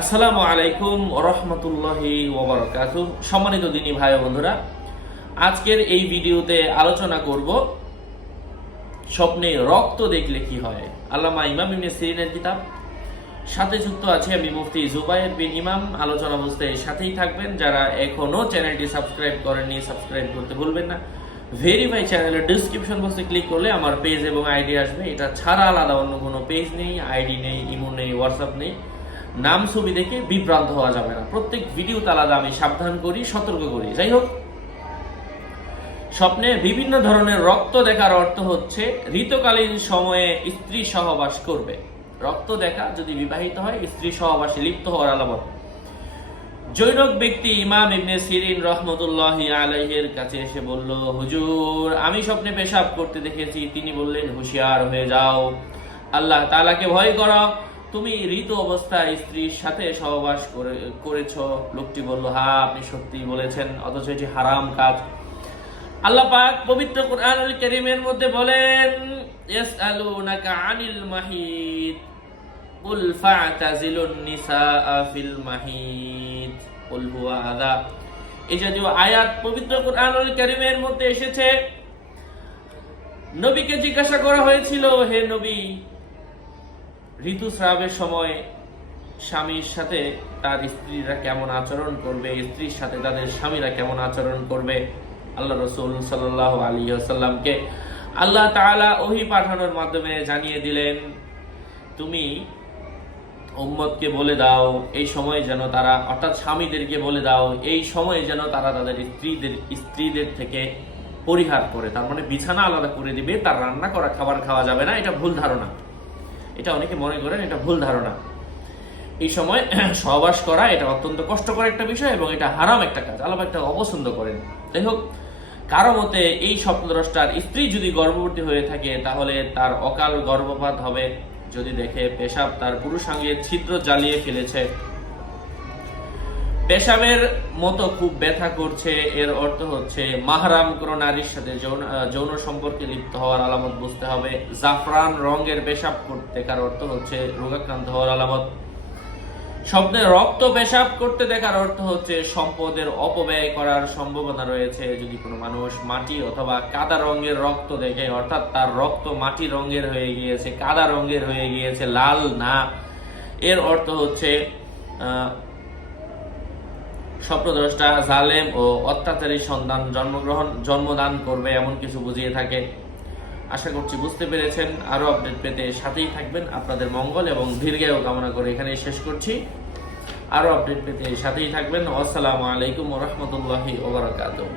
আসসালামু আলাইকুম রহমতুল্লাহি ওয়া বারাকাতুহু। সম্মানিত দিনী ভাই ও বন্ধুরা, আজকের এই ভিডিওতে আলোচনা করব স্বপ্নে রক্ত দেখলে কি হয়। আল্লামা ইমাম ইবনে সিরিনের কিতাব, সাথে যুক্ত আছে আমি মুফতি জুবায়ের বিন ইমাম। আলোচনা বুঝতে সাথেই থাকবেন। যারা এখনো চ্যানেলটি সাবস্ক্রাইব করেননি, সাবস্ক্রাইব করতে ভুলবেন না। ভেরিফাই চ্যানেলের ডিসক্রিপশন বক্সে ক্লিক করলে আমার পেজ এবং আইডি আসবে। এটা ছাড়া আলাদা অন্য কোনো পেজ নেই, আইডি নেই, ইমো নেই, হোয়াটসঅ্যাপ নেই। নাম ছবি দেখে বিভ্রান্ত হওয়া যাবে না। প্রত্যেক ভিডিওতে আলাদা আমি সাবধান করি, সতর্ক করি। যাই হোক, স্বপ্নে বিভিন্ন ধরনের রক্ত দেখার অর্থ হচ্ছে ঋতুকালীন সময়ে স্ত্রী সহবাস করবে। রক্ত দেখা যদি বিবাহিত হয়, স্ত্রী সহবাসে লিপ্ত হওয়ার আলামত। জৈনক ব্যক্তি ইমাম ইবনে সিরিন রহমতুল্লাহি আলাইহির কাছে এসে বলল, হুজুর, আমি স্বপ্নে পেশাব করতে দেখেছি। তিনি বললেন, হুঁশিয়ার হয়ে যাও, আল্লাহ তাআলাকে ভয় করো। তুমি ঋতু অবস্থায় স্ত্রীর সাথে সহবাস করেছ। লোকটি বলল, হ্যাঁ, আপনি সত্যি বলেছেন, অথচ এটি হারাম কাজ। আল্লাহ পাক পবিত্র কুরআনুল কারীমের মধ্যে বলেন, ইয়াসআলুনাকা আনিল মাহিদ কুল ফা'তাজিলুন নিসাআ ফিল মাহিদ কুল হুয়া আযা। এই জাতীয় আয়াত পবিত্র কুরআনুল কারীমের মধ্যে এসেছে। নবীকে জিজ্ঞাসা করা হয়েছিল, হে নবী, ঋতুস্রাবের সময় স্বামীর সাথে তার স্ত্রীরা কেমন আচরণ করবে, স্ত্রীর সাথে তাদের স্বামীরা কেমন আচরণ করবে। আল্লাহ রাসূল সাল্লাল্লাহু আলাইহি ওয়াসাল্লামকে আল্লাহ তাআলা ওহী পাঠানোর মাধ্যমে জানিয়ে দিলেন, তুমি উম্মতকে বলে দাও এই সময় যেন তারা, অর্থাৎ স্বামীদেরকে বলে দাও এই সময়ে যেন তারা তাদের স্ত্রীদের থেকে পরিহার করে। তার মানে বিছানা আলাদা করে দিবে, তার রান্না করা খাবার খাওয়া যাবে না। এটা ভুল ধারণা। এটা অনেকে মনে করেন এটা ভুল ধারণা। এই সময় সহবাস করা এটা অত্যন্ত কষ্টকর একটা বিষয় এবং এটা হারাম একটা কাজ। আল্লাহ একটা অপছন্দ করেন। যাই হোক, কারো মতে এই স্বপ্নদ্রষ্টার স্ত্রী যদি গর্ভবতী হয়ে থাকে তাহলে তার অকাল গর্ভপাত হবে। যদি দেখে পেশাব তার পুরুষাঙ্গের ছিদ্র জ্বালিয়ে ফেলেছে, পেশাবের মতো খুব ব্যথা করছে, এর অর্থ হচ্ছে মাহরাম কোনো নারীর সাথে যৌন সম্পর্কে লিপ্ত হওয়ার আলামত বুঝতে হবে। জাফরান রঙের পেশাব দেখার অর্থ হচ্ছে রোগাক্রান্ত হওয়ার আলামত। স্বপ্নে রক্ত পেশাব করতে দেখার অর্থ হচ্ছে সম্পদের অপব্যয় করার সম্ভাবনা রয়েছে। যদি কোনো মানুষ মাটি অথবা কাদা রঙের রক্ত দেখে, অর্থাৎ তার রক্ত মাটি রঙের হয়ে গিয়েছে, কাদা রঙের হয়ে গিয়েছে, লাল না, এর অর্থ হচ্ছে স্বপ্নদ্রষ্টা জালেম ও অত্যাচারী সন্তান জন্মদান করবে, এমন কিছু বুঝিয়ে থাকে। আশা করছি বুঝতে পেরেছেন। আরো আপডেট পেতে সাথেই থাকবেন। আপনাদের মঙ্গল এবং দীর্ঘায়ু কামনা করে এখানেই শেষ করছি। আরো আপডেট পেতে সাথেই থাকবেন। আসসালামু আলাইকুম ওয়া রাহমাতুল্লাহি ওয়া বারাকাতুহু।